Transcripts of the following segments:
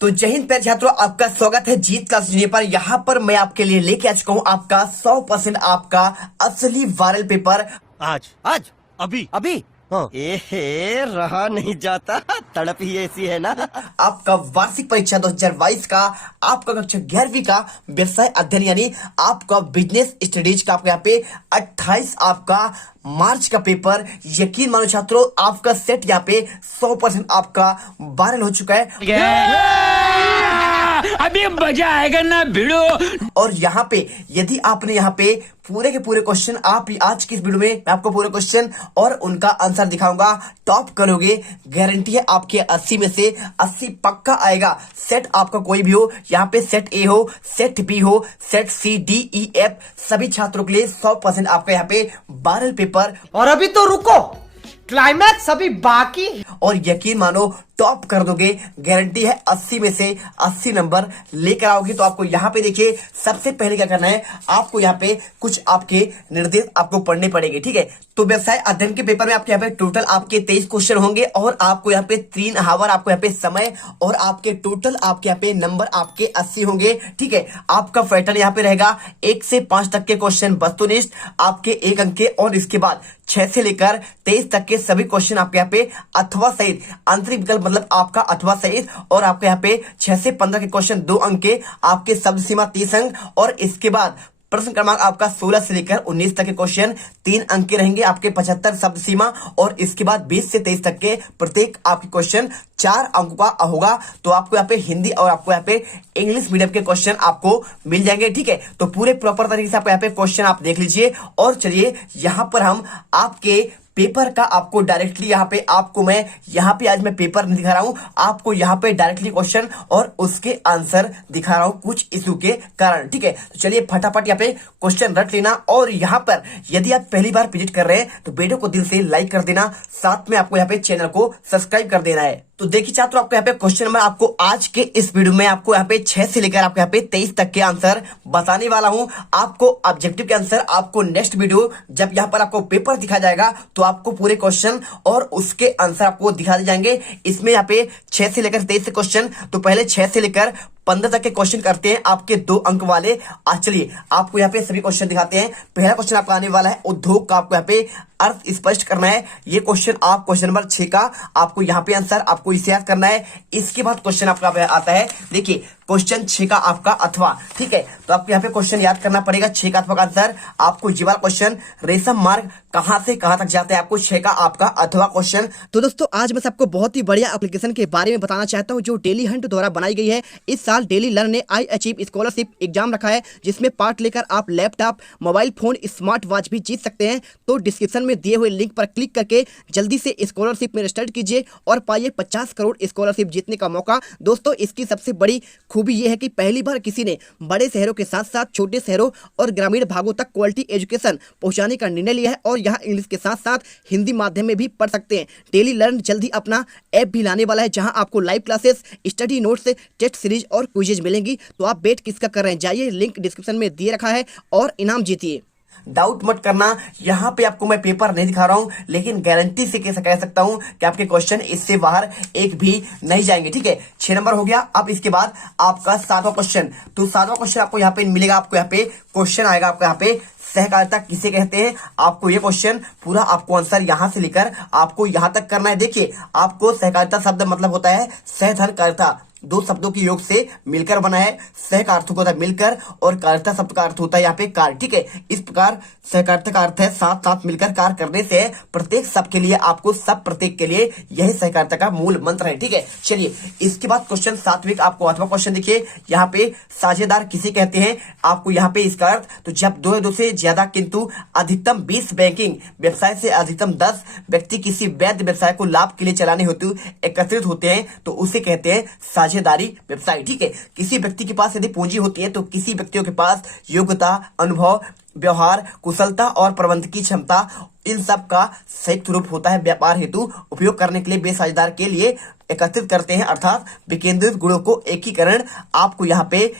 तो जय हिंद प्यारे छात्रों, आपका स्वागत है जीत क्लास जूनियर पर। यहाँ पर मैं आपके लिए लेके आ चुका हूँ आपका 100% आपका असली वायरल पेपर। आज आज अभी अभी हाँ। एहे रहा नहीं जाता, तड़प ही ऐसी है ना। आपका वार्षिक परीक्षा 2022 का आपका कक्षा 11वीं का व्यवसाय अध्ययन यानी आपका बिजनेस स्टडीज का आपका यहाँ पे 28 आपका मार्च का पेपर। यकीन मानो छात्रों, आपका सेट यहाँ पे 100% आपका वायरल हो चुका है। अभी मजा आएगा ना भिड़ो। और यहाँ पे यदि आपने यहाँ पे पूरे के पूरे क्वेश्चन आप आज की इस वीडियो में मैं आपको पूरे क्वेश्चन और उनका आंसर दिखाऊंगा, टॉप करोगे, गारंटी है आपके 80 में से 80 पक्का आएगा। सेट आपका कोई भी हो, यहाँ पे सेट ए हो, सेट बी हो, set C D E F, सभी छात्रों के लिए 100% आपका यहाँ पे वायरल पेपर। और अभी तो रुको, क्लाइमैक्स अभी बाकी। और यकीन मानो टॉप कर दोगे, गारंटी है 80 में से 80 नंबर लेकर आओगे। तो आपको यहाँ पे देखिए, सबसे पहले क्या करना है, आपको यहाँ पे कुछ आपके निर्देश आपको पढ़ने पड़ेंगे, ठीक है। तो व्यवसाय अध्ययन के पेपर में आपके यहाँ पे टोटल आपके 23 क्वेश्चन होंगे और आपको यहाँ पे 3 आवर आपको यहाँ पे समय और आपके टोटल आपके यहाँ पे नंबर आपके 80 होंगे, ठीक है। आपका पैटर्न यहाँ पे रहेगा 1 से 5 तक के क्वेश्चन वस्तुनिष्ठ आपके 1 अंक के, और इसके बाद 6 से लेकर 23 तक के सभी क्वेश्चन आपके यहाँ पे अथवा सहित आंतरिक विकल्प मतलब आपका अथवा सहित, और आपके यहाँ पे 6 से 15 के क्वेश्चन 2 अंक के, आपके शब्द सीमा 30 अंक, और इसके बाद प्रश्न क्रमांक आपका 16 से लेकर 19 तक के क्वेश्चन 3 अंक के रहेंगे, आपके 75 शब्द सीमा, और इसके बाद 20 से 23 तक के प्रत्येक आपके क्वेश्चन 4 अंकों का होगा। तो आपको यहाँ पे हिंदी और आपको यहाँ पे इंग्लिश मीडियम के क्वेश्चन आपको मिल जाएंगे, ठीक है। तो पूरे प्रॉपर तरीके से आपको यहाँ पे क्वेश्चन आप देख लीजिए। और चलिए यहाँ पर हम आपके पेपर का आपको डायरेक्टली यहाँ पे आपको मैं यहाँ पे आज मैं पेपर नहीं दिखा रहा हूँ, आपको यहाँ पे डायरेक्टली क्वेश्चन और उसके आंसर दिखा रहा हूँ कुछ इशू के कारण, ठीक है। तो चलिए फटाफट यहाँ पे क्वेश्चन रट लेना। और यहाँ पर यदि आप पहली बार विजिट कर रहे हैं तो वीडियो को दिल से लाइक कर देना, साथ में आपको यहाँ पे चैनल को सब्सक्राइब कर देना है। तो देखिए छात्रों, आपको यहाँ पे क्वेश्चन नंबर आपको आज के इस वीडियो में आपको यहाँ पे 6 से लेकर आपको यहाँ पे 23 तक के आंसर बताने वाला हूँ। आपको ऑब्जेक्टिव के आंसर आपको नेक्स्ट वीडियो जब यहाँ पर आपको पेपर दिखा जाएगा तो आपको पूरे क्वेश्चन और उसके आंसर आपको दिखा दिए जाएंगे। इसमें यहाँ पे 6 से लेकर 23 क्वेश्चन, तो पहले 6 से लेकर 15 तक के क्वेश्चन करते हैं आपके 2 अंक वाले। आज चलिए आपको यहाँ पे सभी क्वेश्चन दिखाते हैं। पहला क्वेश्चन आपका आने वाला है उद्योग का, आपको यहाँ पे अर्थ स्पष्ट करना है। ये क्वेश्चन आप क्वेश्चन नंबर 6 का आपको यहाँ पे आंसर आपको इसे याद करना है। इसके बाद क्वेश्चन आपका आता है, देखिए क्वेश्चन 6 का आपका अथवा, ठीक है। तो आपको यहाँ पे क्वेश्चन याद करना पड़ेगा 6 का अथवा का आंसर। आपको ये वाला क्वेश्चन, रेशम मार्ग कहां से कहां तक जाता है, आपको 6 का आपका अथवा क्वेश्चन। तो दोस्तों आज मैं आपको बहुत ही बढ़िया एप्लीकेशन के बारे में बताना चाहता हूं जो डेली हंट द्वारा बनाई गई है। इस साल डेली लर्न ने आई अचीव स्कॉलरशिप एग्जाम रखा है, जिसमें पार्ट लेकर आप laptop, mobile phone, smart watch भी जीत सकते हैं। तो डिस्क्रिप्शन में दिए हुए लिंक पर क्लिक करके जल्दी से स्कॉलरशिप में रजिस्टर कीजिए और पाइए 50 करोड़ स्कॉलरशिप जीतने का मौका। दोस्तों इसकी सबसे बड़ी खूबी यह है कि पहली बार किसी ने बड़े शहरों के साथ साथ छोटे शहरों और ग्रामीण भागों तक क्वालिटी एजुकेशन पहुंचाने का निर्णय लिया है, और यहाँ इंग्लिश के साथ साथ हिंदी माध्यम में भी पढ़ सकते हैं। डेली लर्न जल्द ही अपना ऐप भी लाने वाला है, जहां आपको live classes, study notes, test series और क्विजेज मिलेंगी। तो आप वेट किसका कर रहे हैं, जाइए लिंक डिस्क्रिप्शन में दिए रखा है और इनाम जीतिए। डाउट मत करना, यहाँ पे आपको मैं पेपर नहीं दिखा रहा हूँ, लेकिन गारंटी से कह सकता हूँ कि आपके क्वेश्चन इससे बाहर एक भी नहीं जाएंगे, ठीक है। 6 नंबर हो गया। अब इसके बाद आपका 7वां क्वेश्चन, तो 7वां क्वेश्चन आपको यहाँ पे मिलेगा। आपको यहाँ पे क्वेश्चन आएगा, आपको यहाँ पे सहकारिता किसे कहते हैं, आपको ये क्वेश्चन पूरा आपको आंसर यहाँ से लेकर आपको यहाँ तक करना है। देखिए आपको सहकारिता शब्द मतलब होता है सहधनकारिता, 2 शब्दों के योग से मिलकर बना है। सह का अर्थ होता है मिलकर, और कारिता शब्द का अर्थ होता है यहाँ पे कार्य, ठीक है। इस प्रकार सहकारिता का अर्थ है साथ साथ मिलकर कार्य करने से। प्रत्येक शब्द के लिए आपको सब प्रत्येक के लिए यही सहकारिता का मूल मंत्र है, ठीक है। चलिए इसके बाद क्वेश्चन 7वें आपको अथवा क्वेश्चन देखिए, यहाँ पे साझेदार किसे कहते हैं, आपको यहाँ पे इसका अर्थ, तो जब 2 से ज्यादा किंतु अधिकतम 20 बैंकिंग व्यवसाय से अधिकतम 10 व्यक्ति किसी वैध व्यवसाय को लाभ के लिए चलाने हेतु एकत्रित होते हैं तो उसे कहते हैं साझेदारी व्यवसाय, ठीक है। किसी व्यक्ति के पास यदि पूंजी होती है तो किसी व्यक्तियों के पास योग्यता, अनुभव, व्यवहार, कुशलता और प्रबंधन की क्षमता, इन सब का संयुक्त रूप होता है व्यापार हेतु उपयोग करने के लिए वे साझेदार के लिए एकत्रित करते हैं, अर्थात विकेंद्रित गुणों को एकीकरण। आपको यहाँ पे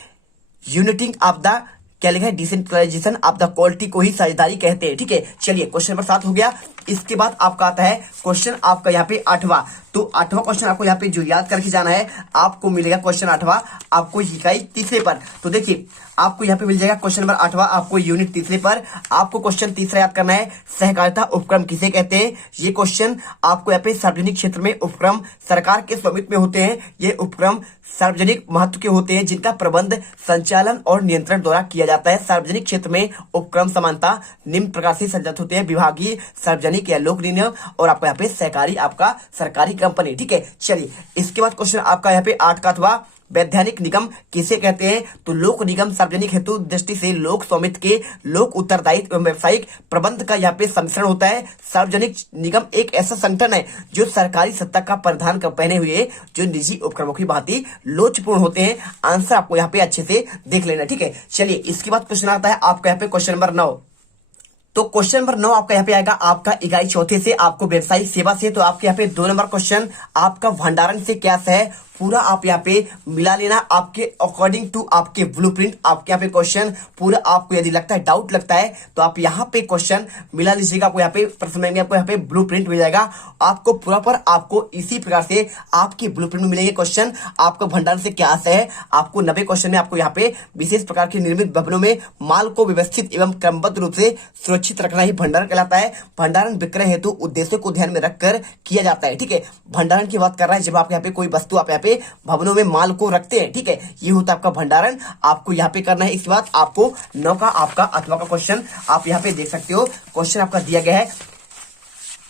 यूनिटिंग ऑफ द क्या लिखा है, डिसेंट्रलाइजेशन ऑफ द क्वालिटी को ही साझेदारी कहते हैं, ठीक है। चलिए क्वेश्चन नंबर 7 हो गया। इसके बाद आपका आता है क्वेश्चन आपका यहाँ पे 8वां। तो 8वां क्वेश्चन आपको यहाँ पे जो याद करके जाना है, आपको मिलेगा क्वेश्चन 8वां आपको इकाई तीसरे पर। तो देखिए आपको यहाँ पे मिल जाएगा क्वेश्चन नंबर 8वां आपको यूनिट तीसरे पर। आपको क्वेश्चन तीसरा याद करना है, सहकारिता उपक्रम किसे कहते हैं। ये क्वेश्चन आपको यहाँ पे सार्वजनिक क्षेत्र में उपक्रम सरकार के स्वामित्व में होते हैं। ये उपक्रम सार्वजनिक महत्व के होते हैं जिनका प्रबंध, संचालन और नियंत्रण द्वारा किया जाता है। सार्वजनिक क्षेत्र में उपक्रम समानता निम्न प्रकार से संचालित होते हैं: विभागीय, सार्वजनिक या लोक निगम, और आपको यहाँ पे सहकारी आपका सरकारी कंपनी। ठीक है, चलिए इसके बाद क्वेश्चन आपका यहाँ पे 8 का अथवा वैधानिक निगम किसे कहते हैं। तो लोक निगम सार्वजनिक हेतु दृष्टि से लोक स्वामित्व के लोक उत्तरदायित्व एवं व्यावसायिक प्रबंध का यहाँ पे सम्मिश्रण होता है। सार्वजनिक निगम एक ऐसा संगठन है जो सरकारी सत्ता का परिधान कर पहने हुए जो निजी उपक्रमों की भांति लोचपूर्ण होते हैं। आंसर आपको यहाँ पे अच्छे से देख लेना। ठीक है, चलिए इसके बाद क्वेश्चन आता है आपका यहाँ पे क्वेश्चन नंबर 9। तो क्वेश्चन नंबर 9 आपका यहाँ पे आएगा आपका इकाई चौथे से आपको व्यवसायिक सेवा से। तो आपके यहाँ पे 2 नंबर क्वेश्चन आपका भंडारण से क्या है पूरा आप यहाँ पे मिला लेना आपके अकॉर्डिंग टू आपके ब्लूप्रिंट। आपके यहाँ पे क्वेश्चन पूरा आपको यदि लगता है, डाउट लगता है, तो आप यहाँ पे क्वेश्चन मिला लीजिएगा। आपको यहाँ पे प्रश्न में आपको यहाँ पे ब्लूप्रिंट मिल जाएगा आपको प्रॉपर। आपको इसी प्रकार से आपके ब्लूप्रिंट में मिलेंगे क्वेश्चन। आपका भंडारण से क्या आशय है, आपको 90 क्वेश्चन में आपको यहाँ पे विशेष प्रकार के निर्मित भवनों में माल को व्यवस्थित एवं क्रमबद्ध रूप से सुरक्षित रखना ही भंडारण कहलाता है। भंडारण विक्रय हेतु उद्देश्यों को ध्यान में रखकर किया जाता है। ठीक है, भंडारण की बात कर रहा है जब आप यहाँ पे कोई वस्तु आप यहाँ पे भवनों में माल को रखते हैं। ठीक है, ये होता है आपका भंडारण, आपको यहाँ पे करना है। इसके बाद आपको 9 का आपका अथवा का क्वेश्चन आप यहाँ पे देख सकते हो। क्वेश्चन आपका दिया गया है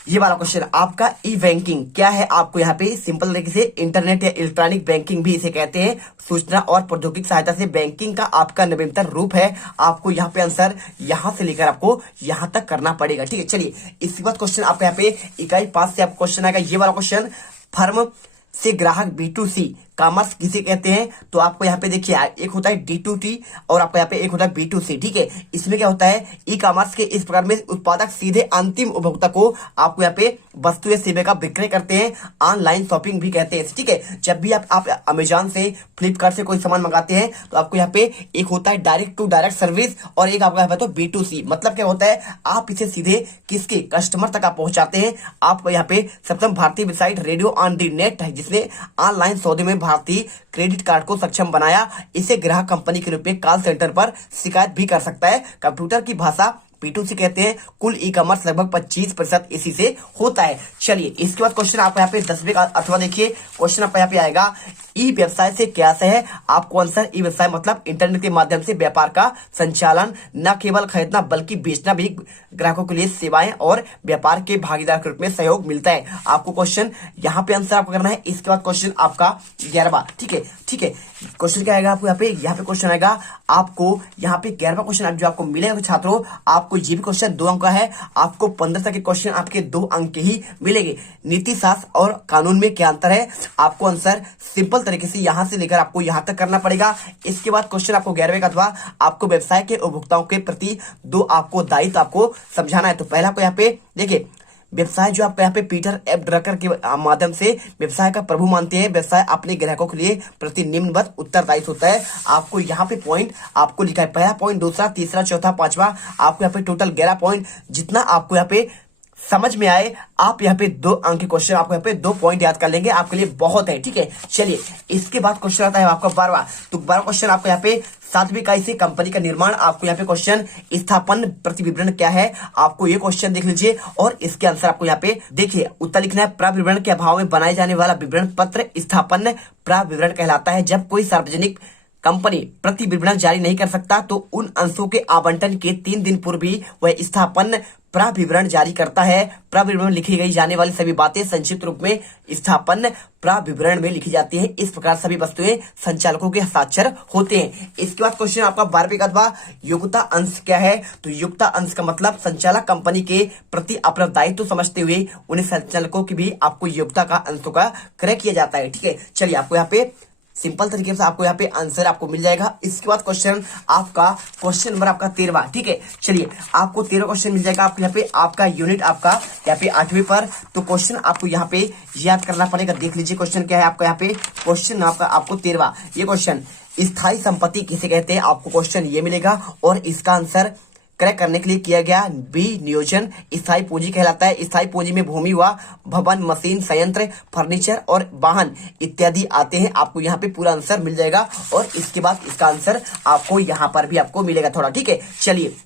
ये वाला क्वेश्चन आपका ई बैंकिंग क्या है। आपको यहाँ पे सिंपल तरीके से इंटरनेट या इलेक्ट्रॉनिक बैंकिंग भी इसे कहते हैं। सूचना और प्रौद्योगिकी सहायता से बैंकिंग का आपका नवीनतम रूप है। आपको यहाँ पे आंसर यहाँ से लेकर आपको यहाँ तक करना पड़ेगा। ठीक है, चलिए इसके बाद क्वेश्चन आपका यहाँ पे इकाई 5 से आपको क्वेश्चन आएगा ये वाला क्वेश्चन, फर्म से ग्राहक B2C कॉमर्स किसे कहते हैं। तो आपको यहाँ पे देखिए एक होता है D2T और आपको यहाँ पे एक होता है B2C। ठीक है, इसमें क्या होता है, ई कॉमर्स के इस प्रकार में उत्पादक सीधे अंतिम उपभोक्ता को आपको यहाँ पे वस्तु या सेवा का विक्रय करते हैं। ऑनलाइन शॉपिंग भी कहते हैं। ठीक है, जब भी आप अमेजॉन से, फ्लिपकार्ट से कोई सामान मंगाते हैं तो आपको यहाँ पे एक होता है डायरेक्ट टू डायरेक्ट सर्विस और एक आपका यहाँ पे तो B2C। मतलब क्या होता है, आप इसे सीधे किसके कस्टमर तक आप पहुंचाते हैं। आपको यहाँ पे सबसे भारतीय website radio on the net है जिसने ऑनलाइन सौदे में भारतीय क्रेडिट कार्ड को सक्षम बनाया। इसे ग्राहक कंपनी के रूप में कॉल सेंटर पर शिकायत भी कर सकता है। कंप्यूटर की भाषा B2C कहते हैं। कुल ई कॉमर्स लगभग 25% इसी से होता है। चलिए इसके बाद क्वेश्चन आपको यहाँ पे 10वें का अथवा देखिए क्वेश्चन आपको यहाँ पे आएगा ई व्यवसाय से क्या है। आपको आंसर ई व्यवसाय मतलब इंटरनेट के माध्यम से व्यापार का संचालन, न केवल खरीदना बल्कि बेचना भी, ग्राहकों के लिए सेवाएं और व्यापार के भागीदार के रूप में सहयोग मिलता है। आपको क्वेश्चन यहाँ पे आंसर आपको करना है। इसके बाद क्वेश्चन आपका 11वां। ठीक है, ठीक है, क्वेश्चन क्या आएगा आपको यहाँ पे क्वेश्चन आएगा आपको यहाँ पे 11वां क्वेश्चन जो आपको मिलेगा छात्रों। आपको ये भी क्वेश्चन 2 अंक का है। आपको 15 तक के क्वेश्चन आपके 2 अंक के ही मिलेंगे। नीति शास्त्र और कानून में क्या अंतर है, आपको आंसर सिंपल तरीके से यहां से लेकर आपको यहां तक करना पड़ेगा। इसके बाद क्वेश्चन आपको 11वें का अथवा आपको व्यवसाय के उपभोक्ताओं के प्रति 2 आपको दायित्व आपको समझाना है। तो पहला को यहाँ पे देखिए, व्यवसाय जो आपका यहाँ पे पीटर एफ ड्रकर के माध्यम से व्यवसाय का प्रभु मानते हैं। व्यवसाय अपने ग्राहकों के लिए प्रति निम्नवत उत्तरदायित्व होता है। आपको यहाँ पे पॉइंट आपको लिखा है, पहला पॉइंट, दूसरा, तीसरा, चौथा, 5वां। आपको यहाँ पे टोटल 11 पॉइंट। जितना आपको यहाँ पे समझ में आए आप यहाँ पे 2 अंक के क्वेश्चन आपको यहाँ पे 2 पॉइंट याद कर लेंगे, आपके लिए बहुत है। ठीक है, चलिए इसके बाद क्वेश्चन आता है आपका 12वां। तो 12वां क्वेश्चन आपको यहाँ पे 7वीं इकाई से कंपनी का निर्माण। आपको यहाँ पे क्वेश्चन स्थापन प्रतिविवरण क्या है, आपको ये क्वेश्चन देख लीजिए और इसके आंसर आपको यहाँ पे देखिए उत्तर लिखना है। प्राविवरण के अभाव में बनाए जाने वाला विवरण पत्र स्थापन प्राविवरण कहलाता है। जब कोई सार्वजनिक कंपनी प्रतिविवरण जारी नहीं कर सकता तो उन अंशों के आवंटन के 3 दिन पूर्व भी वह स्थापन प्राविवरण जारी करता है। प्राविवरण में लिखी गई जाने वाली सभी बातें संक्षिप्त रूप में स्थापन प्राविवरण में लिखी जाती है। इस प्रकार सभी वस्तुएं संचालकों के हस्ताक्षर होते हैं। इसके बाद क्वेश्चन आपका 12वें का अथवा योग्यता अंश क्या है। तो योग्यता अंश का मतलब संचालक कंपनी के प्रति अपना दायित्व समझते हुए उन्हें संचालकों की भी आपको योग्यता का अंशों का क्रय किया जाता है। ठीक है, चलिए आपको यहाँ पे सिंपल तरीके से आपको यहाँ पे आंसर आपको मिल जाएगा। इसके बाद क्वेश्चन आपका क्वेश्चन नंबर आपका 13वां। ठीक है, चलिए आपको 13 क्वेश्चन मिल जाएगा आपको यहाँ पे आपका यूनिट आपका यहाँ पे 8वीं पर। तो क्वेश्चन आपको यहाँ पे याद करना पड़ेगा। देख लीजिए क्वेश्चन क्या है आपका यहाँ पे क्वेश्चन आपको 13वां। ये क्वेश्चन स्थायी संपत्ति किसे कहते हैं, आपको क्वेश्चन ये मिलेगा और इसका आंसर क्रय करने के लिए किया गया बी नियोजन स्थायी पूंजी कहलाता है। स्थायी पूंजी में भूमि व भवन, मशीन, संयंत्र, फर्नीचर और वाहन इत्यादि आते हैं। आपको यहाँ पे पूरा आंसर मिल जाएगा और इसके बाद इसका आंसर आपको यहाँ पर भी आपको मिलेगा थोड़ा, ठीक है। चलिए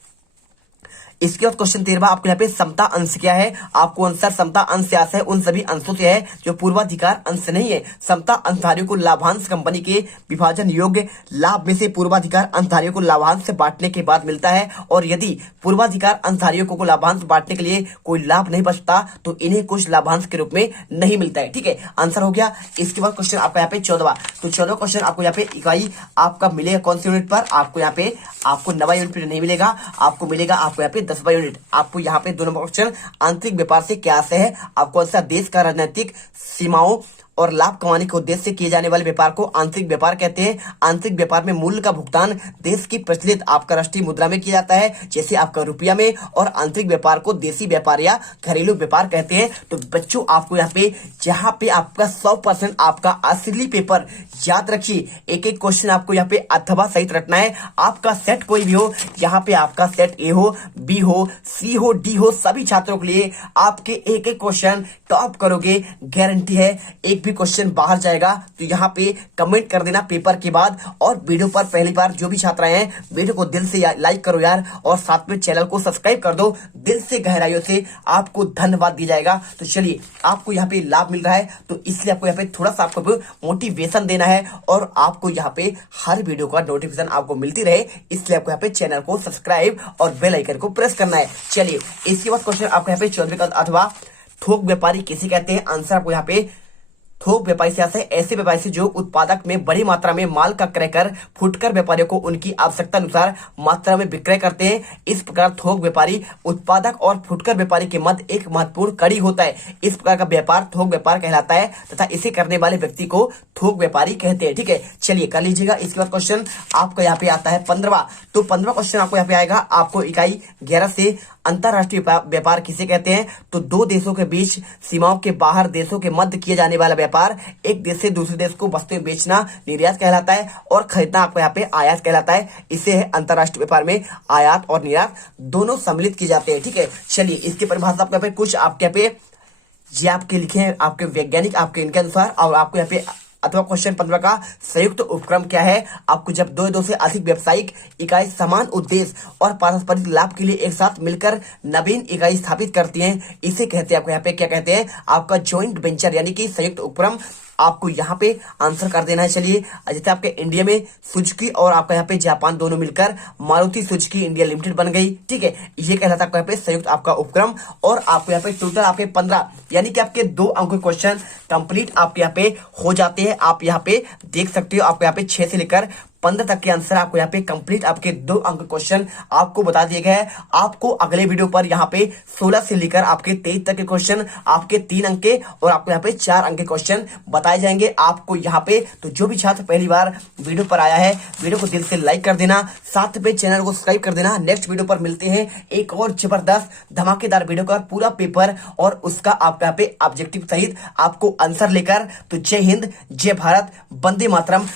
इसके बाद क्वेश्चन 13 आपको यहाँ पे समता अंश क्या है। आपको आंसर समता अंश से आता है उन सभी अंशों से है जो पूर्वाधिकार अंश नहीं है। समता अंशधारियों को लाभांश कंपनी के विभाजन योग्य लाभ में से पूर्वाधिकार अंशधारियों को लाभांश से बांटने के बाद मिलता है, और यदि पूर्वाधिकार अंशधारियों को लाभांश बांटने के लिए कोई लाभ नहीं बचता तो इन्हें कुछ लाभांश के रूप में नहीं मिलता है, ठीक है। आंसर हो गया। इसके बाद क्वेश्चन आपका यहाँ पे 14वां, तो 14वां क्वेश्चन आपको यहाँ पे इकाई आपका मिलेगा कौन सी यूनिट पर। आपको यहाँ पे आपको 9वां यूनिट पर नहीं मिलेगा, आपको मिलेगा आपको यहाँ पे 10वां यूनिट। आपको यहाँ पे 2 नंबर क्वेश्चन आंतरिक व्यापार से क्या आशय है। आपको आंसर देश का राजनीतिक सीमाओं और लाभ कमाने के उद्देश्य से किए जाने वाले व्यापार को आंतरिक व्यापार कहते हैं। आंतरिक व्यापार में मूल्य का भुगतान देश की प्रचलित आपका राष्ट्रीय मुद्रा में किया जाता है, जैसे आपका रुपया में, और आंतरिक व्यापार को देसी व्यापार या घरेलू व्यापार कहते हैं। तो बच्चों आपको यहाँ पे आपका 100% आपका असली पेपर याद रखिए। एक एक क्वेश्चन आपको यहाँ पे अथवा सहित रटना है। आपका सेट कोई भी हो, यहाँ पे आपका सेट ए हो, बी हो, सी हो, डी हो, सभी छात्रों के लिए आपके एक एक क्वेश्चन टॉप करोगे, गारंटी है। एक भी क्वेश्चन बाहर जाएगा तो यहाँ पे कमेंट कर देना पेपर के बाद। और वीडियो पर पहली बार जो भी छात्र आए हैं, वीडियो को दिल से लाइक करो यार, और साथ में चैनल को सब्सक्राइब कर दो। दिल से गहराइयों से आपको धन्यवाद दिया जाएगा। तो चलिए आपको यहाँ पे लाभ मिल रहा है तो इसलिए आपको यहाँ पे थोड़ा सा आपको मोटिवेशन देना है, और आपको यहाँ पे हर वीडियो का नोटिफिकेशन आपको मिलती रहे, इसलिए आपको यहाँ पे चैनल को सब्सक्राइब और बेल आइकन को प्रेस करना है। चलिए इसके बाद क्वेश्चन आपको यहाँ पे 14वें का अथवा थोक व्यापारी किसे कहते हैं। आंसर आपको यहाँ पे थोक व्यापारी से आता है ऐसे व्यापारी से जो उत्पादक में बड़ी मात्रा में माल का क्रय कर फुटकर व्यापारियों को उनकी आवश्यकता अनुसार मात्रा में विक्रय करते हैं। इस प्रकार थोक व्यापारी उत्पादक और फुटकर व्यापारी के मध्य एक महत्वपूर्ण कड़ी होता है। इस प्रकार का व्यापार थोक व्यापार कहलाता है तथा इसे करने वाले व्यक्ति को थोक व्यापारी कहते हैं, ठीक है। चलिए कर लीजिएगा। इसके बाद क्वेश्चन आपका यहाँ पे आता है 15वां, तो 15वां क्वेश्चन आपको यहाँ पे आएगा। आपको इकाई 11 से अंतरराष्ट्रीय व्यापार किसे कहते हैं। तो दो देशों के बीच सीमाओं के बाहर देशों के मध्य किए जाने वाला व्यापार, एक देश से दूसरे देश को वस्तुएं बेचना निर्यात कहलाता है, और खरीदना आपको यहाँ पे आयात कहलाता है। इसे अंतरराष्ट्रीय व्यापार में आयात और निर्यात दोनों सम्मिलित किए जाते हैं, ठीक है। चलिए इसकी परिभाषा आपके यहाँ पे कुछ आपके यहाँ पे ये आपके लिखे हैं आपके वैज्ञानिक आपके इनके अनुसार, और आपको यहाँ पे अथवा क्वेश्चन 15 का संयुक्त उपक्रम क्या है। आपको जब दो से अधिक व्यावसायिक इकाई समान उद्देश्य और पारस्परिक लाभ के लिए एक साथ मिलकर नवीन इकाई स्थापित करती हैं, इसे कहते हैं आपको यहाँ पे क्या कहते हैं, आपका जॉइंट वेंचर यानी कि संयुक्त उपक्रम। आपको यहाँ पे आंसर कर देना है। चलिए जैसे आपके इंडिया में सुजुकी और आपका यहाँ पे जापान दोनों मिलकर मारुति सुजुकी इंडिया लिमिटेड बन गई, ठीक है। ये कहलाता है आपका यहाँ पे संयुक्त आपका उपक्रम। और आपको यहाँ पे टोटल आपके 15 यानी कि आपके 2 अंक के क्वेश्चन कंप्लीट आपके यहाँ पे हो जाते हैं। आप यहाँ पे देख सकते हो आपको यहाँ पे 6 से लेकर 15 तक के आंसर आपको यहाँ पे कंप्लीट आपके 2 अंक क्वेश्चन आपको बता दिए गए हैं। आपको अगले वीडियो पर यहाँ पे 16 से लेकर आपके 23 तक के क्वेश्चन आपके 3 अंक के और आपको यहाँ पे 4 अंक के क्वेश्चन बताए जाएंगे आपको यहाँ पे। तो जो भी छात्र पहली बार वीडियो पर आया है, वीडियो को दिल से लाइक कर देना, साथ में चैनल को सब्सक्राइब कर देना। नेक्स्ट वीडियो पर मिलते हैं एक और जबरदस्त धमाकेदार वीडियो का पूरा पेपर और उसका आपका यहाँ पे ऑब्जेक्टिव सहित आपको आंसर लेकर। तो जय हिंद, जय भारत, वंदे मातरम।